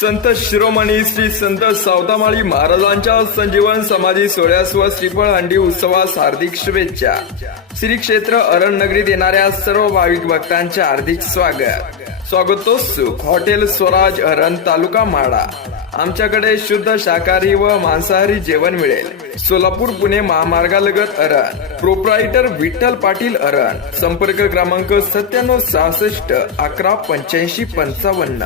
संत शिरोमणी श्री संत सावतामाळी महाराजांच्या संजीवन समाधी सोहळ्यास व श्रीफळ हंडी उत्सवास हार्दिक शुभेच्छा. श्री क्षेत्र अरण नगरीत येणाऱ्या सर्व भाविक भक्तांचे हार्दिक स्वागत. स्वागतोत्सुक हॉटेल स्वराज अरण तालुका माडा आमच्याकडे शुद्ध शाकाहारी व मांसाहारी जेवण मिळेल. सोलापूर पुणे महामार्गालगत अरण प्रोप्रायटर विठ्ठल पाटील अरण संपर्क क्रमांक सत्त्याण्णव सहासष्ट अकरा पंच्याऐंशी पंचावन्न.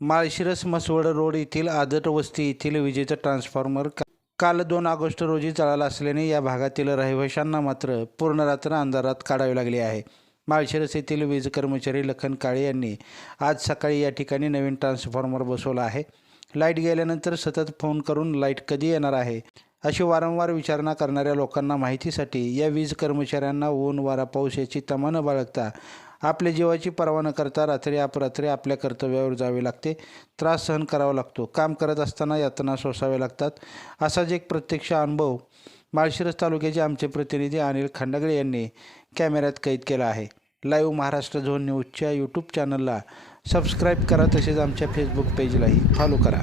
माळशिरस मसवड रोड येथील आदट वस्ती येथील विजेचा ट्रान्सफॉर्मर काल दोन ऑगस्ट रोजी जळाला असल्याने या भागातील रहिवाशांना मात्र पूर्ण रात्र अंधारात काढावी लागली आहे. माळशिरस येथील वीज कर्मचारी लखन काळे यांनी आज सकाळी या ठिकाणी नवीन ट्रान्सफॉर्मर बसवला आहे. लाइट गेल्यानंतर सतत फोन करून लाइट कधी येणार आहे? अशी वारंवार विचारणा करणाऱ्या लोकांना माहितीसाठी या वीज कर्मचाऱ्यांना ऊन वारा पाऊस याची तमा न बाळगता आपल्या जीवाची पर्वा न करता रात्री अपरात्री आपल्या कर्तव्यावर जावे लागते. त्रास सहन करावा लागतो. काम करत असताना यातना सोसावे लागतात. असाच एक प्रत्यक्ष अनुभव माळशिरस तालुक्याचे आमचे प्रतिनिधी अनिल खांडगळे यांनी कॅमेऱ्यात कैद केला आहे. लाईव्ह महाराष्ट्र झोन न्यूजच्या यूट्यूब चॅनलला सबस्क्राईब करा तसेच आमच्या फेसबुक पेजलाही फॉलो करा.